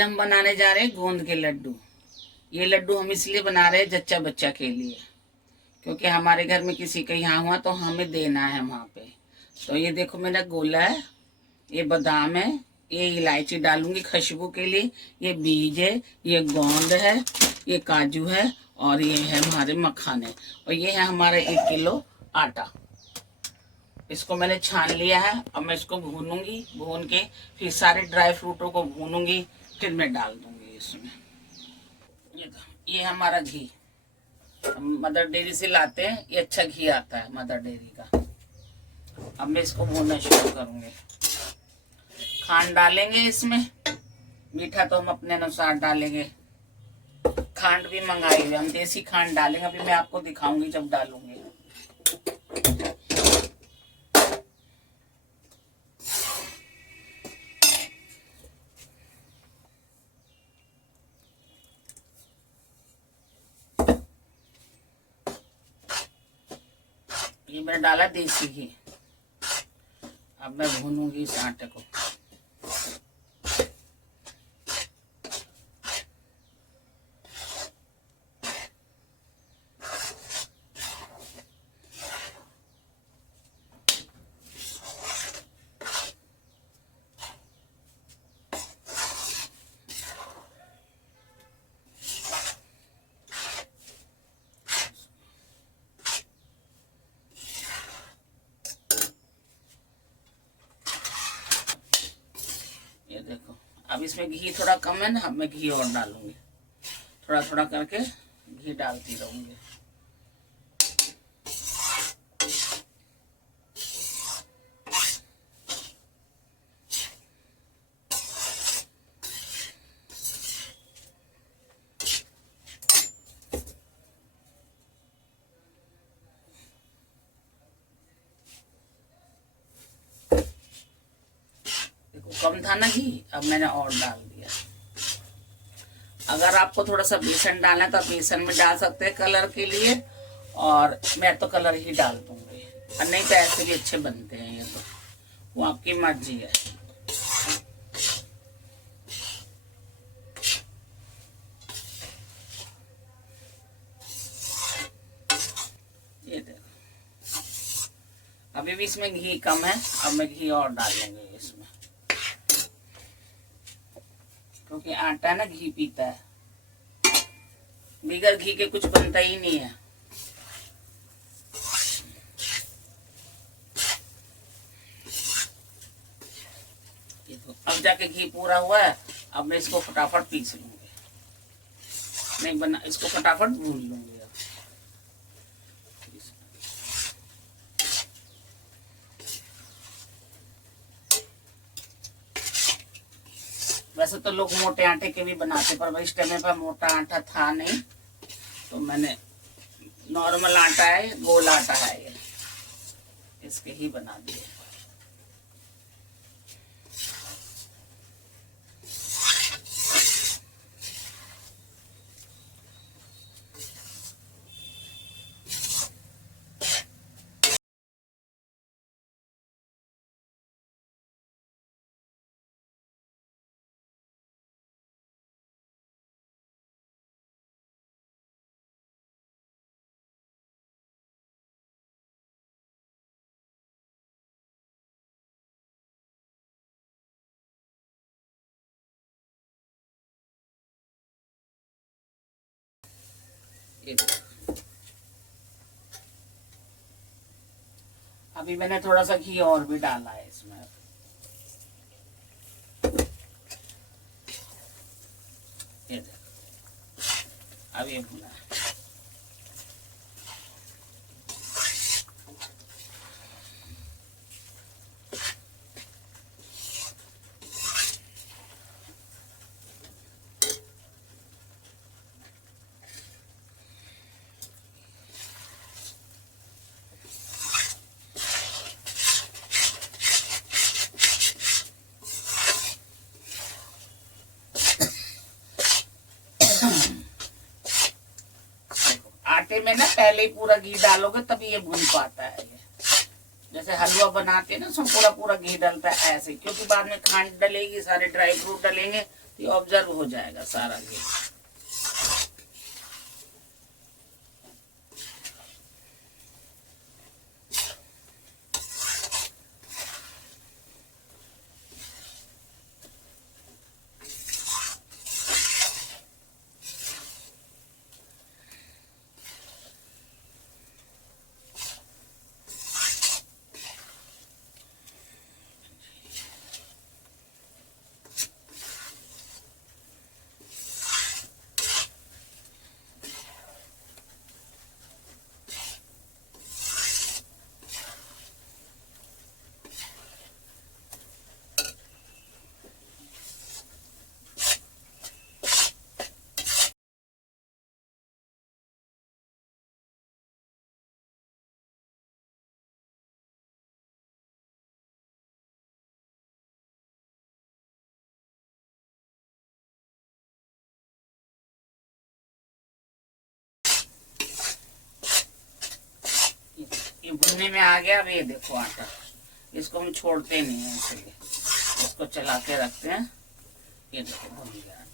आज हम बनाने जा रहे हैं गोंद के लड्डू। ये लड्डू हम इसलिए बना रहे हैं जच्चा बच्चा के लिए, क्योंकि हमारे घर में किसी के यहाँ हुआ तो हमें देना है वहाँ पे। तो ये देखो मेरा गोला है, ये बादाम है, ये इलायची डालूंगी खुशबू के लिए, ये बीज है, ये गोंद है, ये काजू है और ये है हमारे मखाने और ये है हमारा 1 किलो आटा। इसको मैंने छान लिया है। अब मैं इसको भूनूंगी, भून के फिर सारे ड्राई फ्रूटों को भूनूंगी, फिर मैं डाल दूंगी इसमें। ये हमारा घी हम मदर डेयरी से लाते हैं, ये अच्छा घी आता है मदर डेयरी का। अब मैं इसको भूनना शुरू करूंगी। खांड डालेंगे इसमें, मीठा तो हम अपने अनुसार डालेंगे। खांड भी मंगाई हुई, हम देसी खांड डालेंगे, अभी मैं आपको दिखाऊंगी जब डालूंगी। ये मैंने डाला देसी घी। अब मैं भूनूंगी इस आटे को। ये देखो, अब इसमें घी थोड़ा कम है ना, अब मैं घी और डालूंगी। थोड़ा थोड़ा करके घी डालती रहूंगी। कम था ना घी, अब मैंने और डाल दिया। अगर आपको थोड़ा सा बेसन डालना है तो आप बेसन में डाल सकते हैं कलर के लिए, और मैं तो कलर ही डाल दूंगी, और नहीं तो ऐसे भी अच्छे बनते हैं। ये तो वो आपकी मर्जी है। ये देखो, अभी भी इसमें घी कम है, अब मैं घी और डालूंगी इसमें, क्योंकि आटा ना घी पीता है, बगैर घी के कुछ बनता ही नहीं है। ये तो अब जाके घी पूरा हुआ है। अब मैं इसको फटाफट पीस लूंगी, नहीं बना, इसको फटाफट भून लूंगी। वैसे तो लोग मोटे आटे के भी बनाते, पर इस टाइम में पर मोटा आटा था नहीं, तो मैंने नॉर्मल आटा है, गोल आटा है, ये इसके ही बना दिए। अभी मैंने थोड़ा सा घी और भी डाला है इसमें। ये देखो, अब ये भुना है। आटे में ना पहले ही पूरा घी डालोगे तभी ये भून पाता है। ये जैसे हलवा बनाते हैं ना, उसमें पूरा पूरा घी डलता है ऐसे, क्योंकि बाद में खांड डलेगी, सारे ड्राई फ्रूट डलेंगे, ये ऑब्जर्व हो जाएगा सारा घी। ये भुनने में आ गया। अब ये देखो आटा, इसको हम छोड़ते नहीं है, इसलिए इसको चला के रखते हैं। ये देखो भुन गया आटा।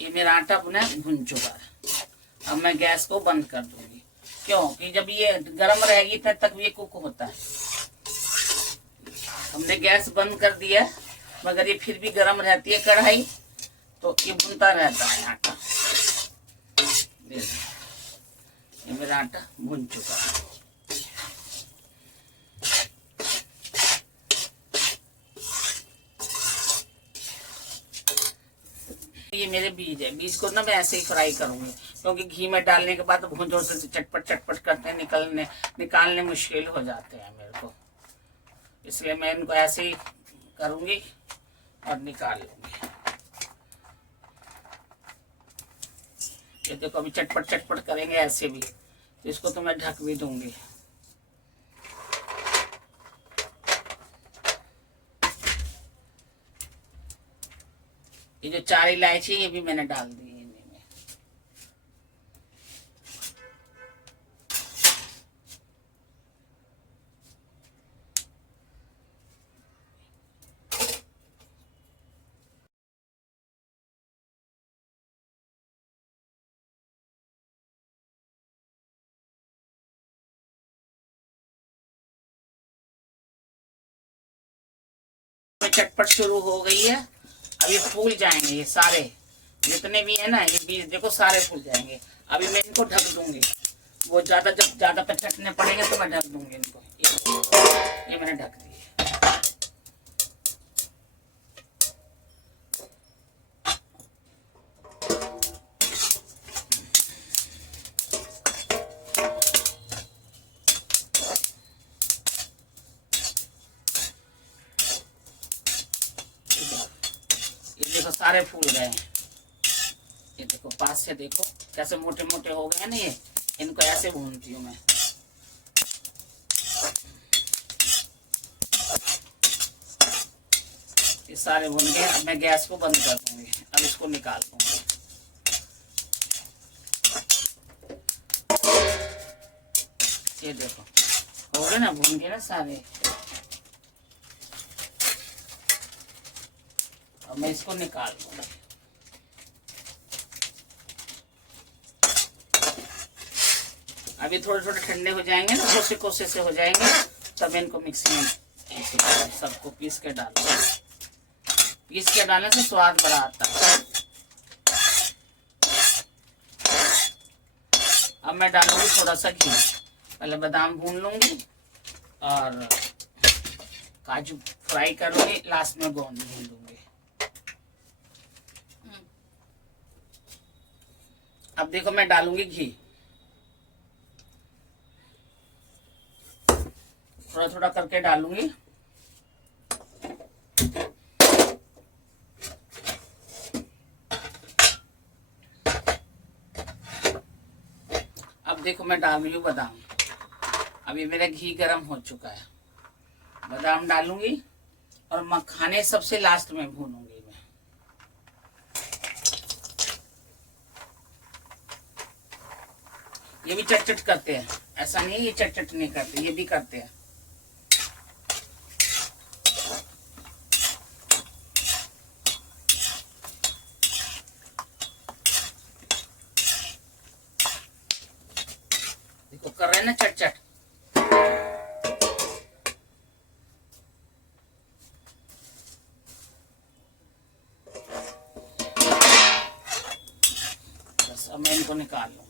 ये मेरा आटा भुन चुका है। अब मैं गैस को बंद कर दूंगी, क्योंकि जब ये गर्म रहेगी तब तक ये कुक होता है। हमने गैस बंद कर दिया, मगर ये फिर भी गर्म रहती है कढ़ाई, तो ये भुनता रहता है आटा। ये मेरा आटा भुन चुका है। ये मेरे बीज है, बीज को ना मैं ऐसे ही फ्राई करूंगी, क्योंकि घी में डालने के बाद भुंजो से चटपट चटपट करते हैं, निकालने मुश्किल हो जाते हैं मेरे को, इसलिए मैं इनको ऐसे ही करूंगी और निकाल लूंगी। ये देखो अभी चटपट चटपट करेंगे ऐसे भी, तो इसको तो मैं ढक भी दूंगी। ये जो 4 इलायची ये भी मैंने डाल दी है इनमें। चटपट शुरू हो गई है। अब ये फूल जाएंगे, ये सारे जितने भी है ना, ये बीज देखो सारे फूल जाएंगे। अभी मैं इनको ढक दूंगी, वो ज्यादा जब ज्यादा पचटने पड़ेंगे तो मैं ढक दूंगी इनको। ये मैंने ढक दिए। देखो सारे फूल गए हैं। ये देखो पास से देखो कैसे मोटे मोटे हो गए हैं ना ये। इनको ऐसे भूनती हूँ मैं। ये सारे भून गए। अब मैं गैस को बंद कर दूंगी। अब इसको निकाल दूंगी। ये देखो हो गए ना, भून गए ना सारे। अब मैं इसको निकाल दूंगा। अभी थोड़े थोड़े ठंडे हो जाएंगे ना, कोसे कोसे से हो जाएंगे, तब इनको मिक्सी में सबको पीस के डालो। पीस के डालने से स्वाद बड़ा आता है। अब मैं डालूंगी थोड़ा सा घी। पहले बादाम भून लूंगी और काजू फ्राई करूंगी, लास्ट में गोंद भून लूंगी। अब देखो मैं डालूंगी घी, थोड़ा थोड़ा करके डालूंगी। अब देखो मैं डाल रही हूँ बादाम। अभी मेरा घी गर्म हो चुका है, बादाम डालूंगी और मखाने सबसे लास्ट में भूनूंगी मैं। ये भी चट करते हैं, ऐसा नहीं है ये चट नहीं करते, ये भी करते हैं। देखो कर रहे हैं ना चट। बस अब मैं इनको निकाल लूंगा।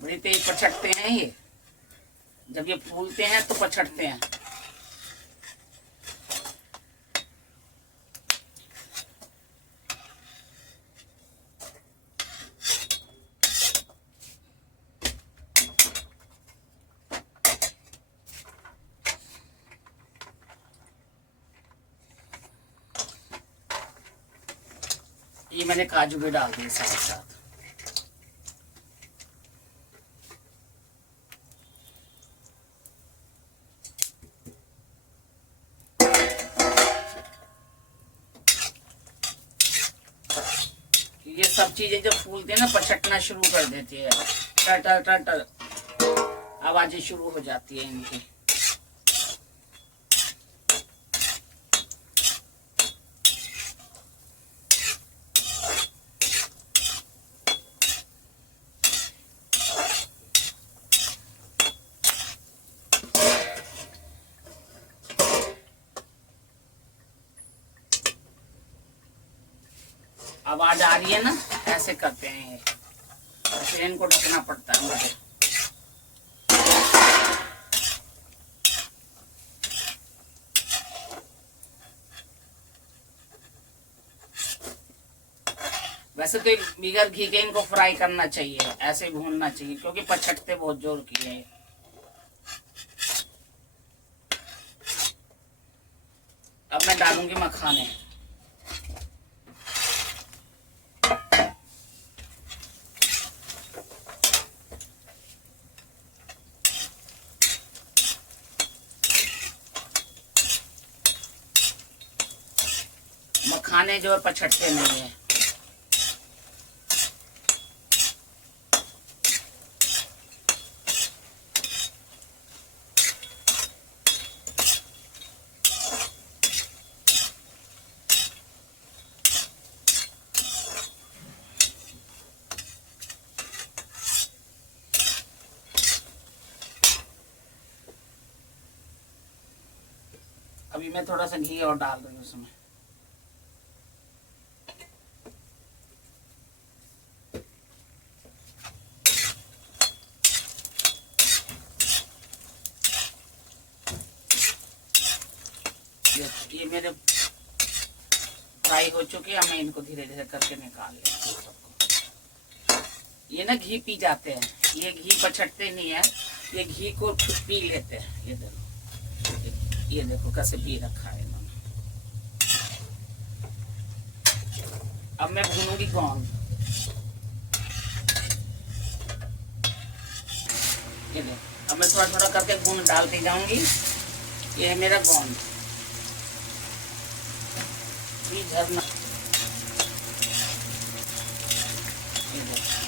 बड़ी तेज पछटते हैं ये, जब ये फूलते हैं तो पछटते हैं। ये मैंने काजू भी डाल दिए साथ साथ। ये सब चीजें जब फूलती है ना पछटना शुरू कर देती है, टर टर टर आवाजें शुरू हो जाती है इनकी। आवाज आ रही है ना, ऐसे करते हैं ये, और फिर इनको ढकना पड़ता है मुझे। वैसे तो बिगर घी के इनको फ्राई करना चाहिए, ऐसे भूनना चाहिए, क्योंकि पछटते बहुत जोर की है। अब मैं डालूंगी मखाने। मखाने जो है पछटते नहीं है। अभी मैं थोड़ा सा घी और डाल रही हूँ उसमें। ये मेरे फ्राई हो चुके हैं, मैं इनको धीरे धीरे करके निकाल लेती हूँ सबको। ये ना घी पी जाते हैं, ये घी पछटते नहीं है, ये घी को पी लेते हैं। ये देखो कैसे पी रखा है इन्होंने। अब मैं भूनूंगी गोंद। ये देखो अब मैं थोड़ा थोड़ा करके गोंद डालती जाऊंगी। ये है मेरा गोंद, झरना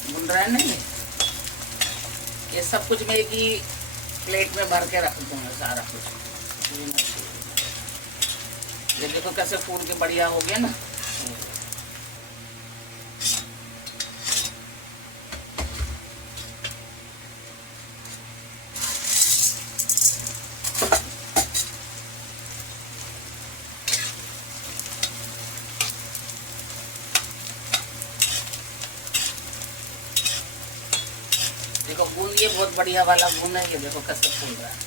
भून रहा है ना। ये सब कुछ मैं एक ही प्लेट में भर के रख दूंगा सारा कुछ। ये देखो कैसे फूल के बढ़िया हो गया ना। देखो बूंद ये बहुत बढ़िया वाला बूंद है। ये देखो कैसे फूल रहा है।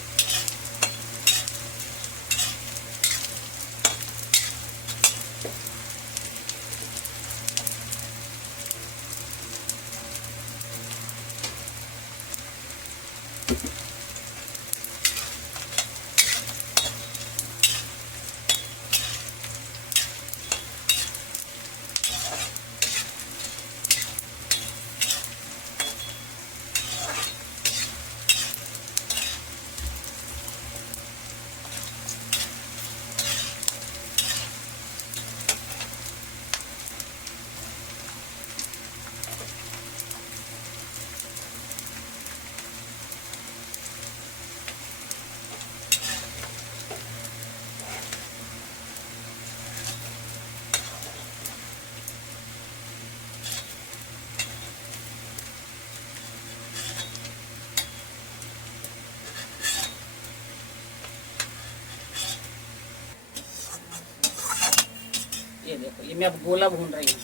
मैं अब गोला भून रही हूँ।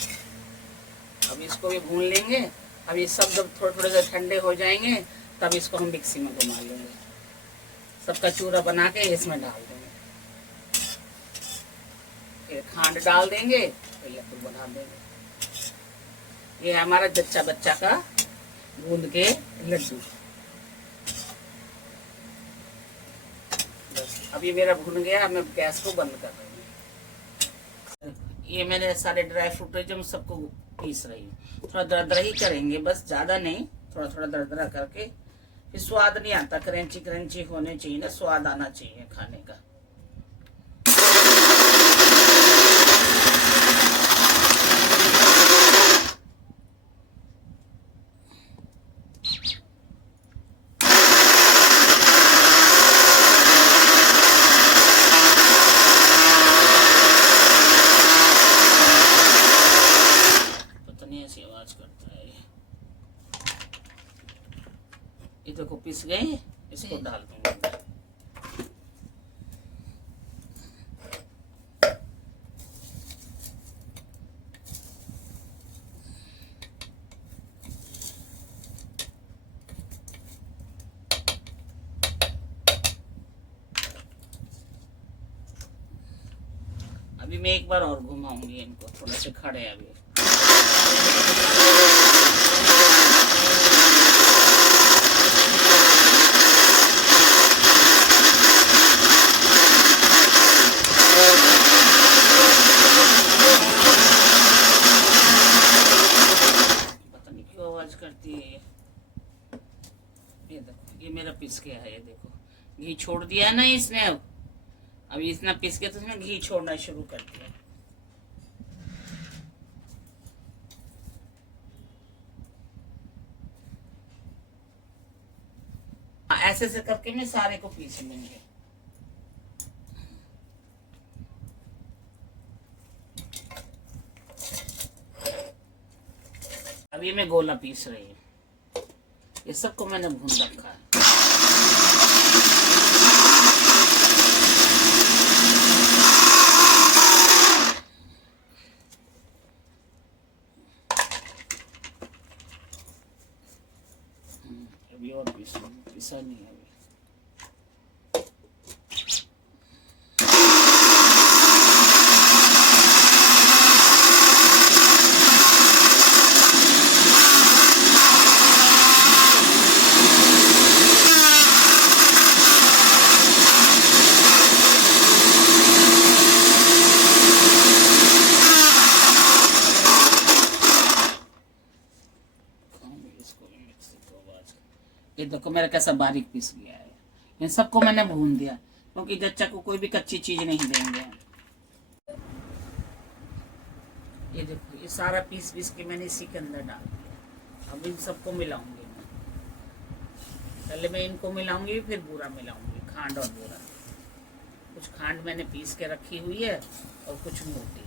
अब इसको भी भून लेंगे। अब ये सब जब थोड़े थोड़े से ठंडे हो जाएंगे तब इसको हम मिक्सी में घुमा लेंगे। सबका चूरा बना के इसमें डाल देंगे, फिर खांड डाल देंगे, फिर लड्डू बना देंगे। ये हमारा जच्चा बच्चा का गूंद के लड्डू। बस अब ये मेरा भुन गया, मैं गैस को बंद कर रही हूँ। ये मैंने सारे ड्राई फ्रूट जो सबको पीस रही हूँ। थोड़ा दरदरा ही करेंगे, बस ज्यादा नहीं, थोड़ा थोड़ा दरदरा करके। फिर स्वाद नहीं आता, क्रंची क्रंची होने चाहिए ना, स्वाद आना चाहिए खाने का। ऐसी आवाज करता है ये देखो, पिस गए, इसको डाल दूंगा। अभी मैं एक बार और घुमाऊंगी इनको, थोड़ा से खड़े अभी। पता नहीं क्यों आवाज करती है ये देखो, ये मेरा पिस गया है। ये देखो, घी छोड़ दिया ना इसने। अब अभी इतना पिस के तो इसने घी छोड़ना शुरू कर दिया। ऐसे ऐसे करके मैं सारे को पीस लेंगे। अभी मैं गोला पीस रही हूँ। ये सबको मैंने भून रखा है। अभी और पीसा नहीं है। ये देखो मेरा कैसा बारीक पीस गया है। इन सबको मैंने भून दिया, क्योंकि जच्चा को कोई भी कच्ची चीज नहीं देंगे। ये देखो, ये सारा पीस पीस के मैंने इसी के अंदर डाल दिया। अब इन सबको मिलाऊंगी मैं। पहले मैं इनको मिलाऊंगी, फिर बूरा मिलाऊंगी, खांड और बूरा। कुछ खांड मैंने पीस के रखी हुई है और कुछ मोटी।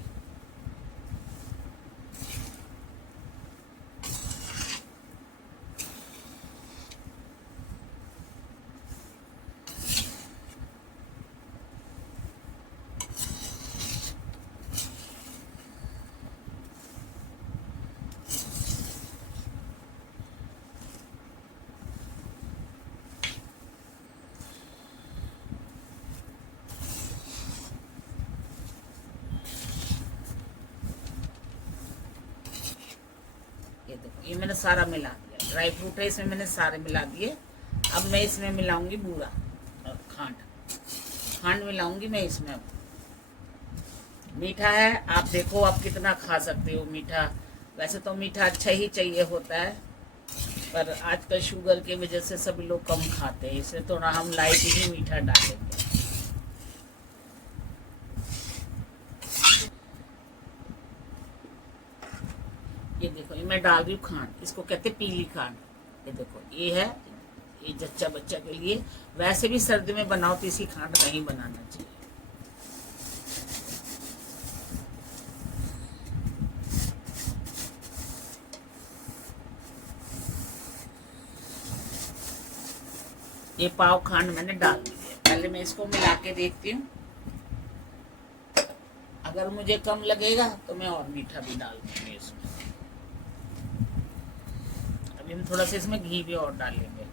ये देखो, ये मैंने सारा मिला दिया। ड्राई फ्रूट है इसमें, मैंने सारे मिला दिए। अब मैं इसमें मिलाऊंगी बूरा और खांड। खांड मिलाऊंगी मैं इसमें। अब मीठा है, आप देखो आप कितना खा सकते हो मीठा। वैसे तो मीठा अच्छा ही चाहिए होता है, पर आजकल शुगर की वजह से सभी लोग कम खाते हैं, इसलिए थोड़ा हम लाइट ही मीठा डालेंगे। ये देखो, ये मैं डाल रही हूँ खांड। इसको कहते हैं पीली खांड। ये देखो, ये है, ये जच्चा बच्चा के लिए। वैसे भी सर्दी में बनाओ तो इसी खांड का ही बनाना चाहिए। ये पाव खांड मैंने डाल दी है। पहले मैं इसको मिला के देखती हूँ। अगर मुझे कम लगेगा तो मैं और मीठा भी डाल दूंगी इसमें। अभी हम थोड़ा सा इसमें घी भी और डालेंगे।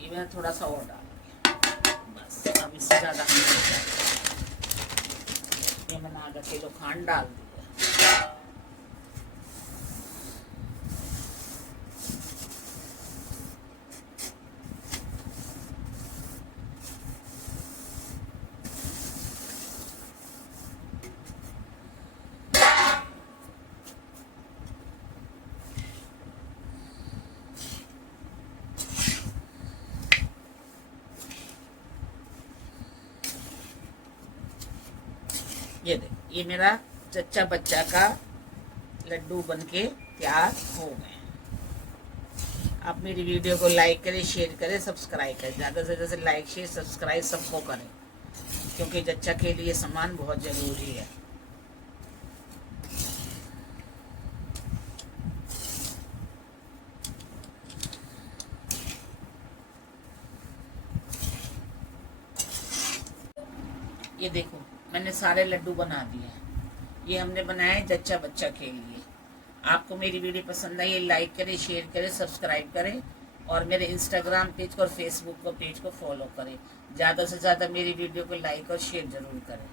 ये मैं थोड़ा सा और डाल, बस अब इससे ज़्यादा हम नहीं डालेंगे। ये मैंने आधा किलो खांड डाल दी है। ये देख, ये मेरा चच्चा बच्चा का लड्डू बनके तैयार हो गए। आप मेरी वीडियो को लाइक करें, शेयर करें, सब्सक्राइब करें। ज़्यादा से ज़्यादा लाइक शेयर सब्सक्राइब सबको करें, क्योंकि चच्चा के लिए सामान बहुत ज़रूरी है। ये देखो, मैंने सारे लड्डू बना दिए हैं। ये हमने बनाए जच्चा बच्चा के लिए। आपको मेरी वीडियो पसंद आई, लाइक करें, शेयर करें, सब्सक्राइब करें और मेरे इंस्टाग्राम पेज को और फेसबुक को पेज को फॉलो करें। ज़्यादा से ज़्यादा मेरी वीडियो को लाइक और शेयर ज़रूर करें।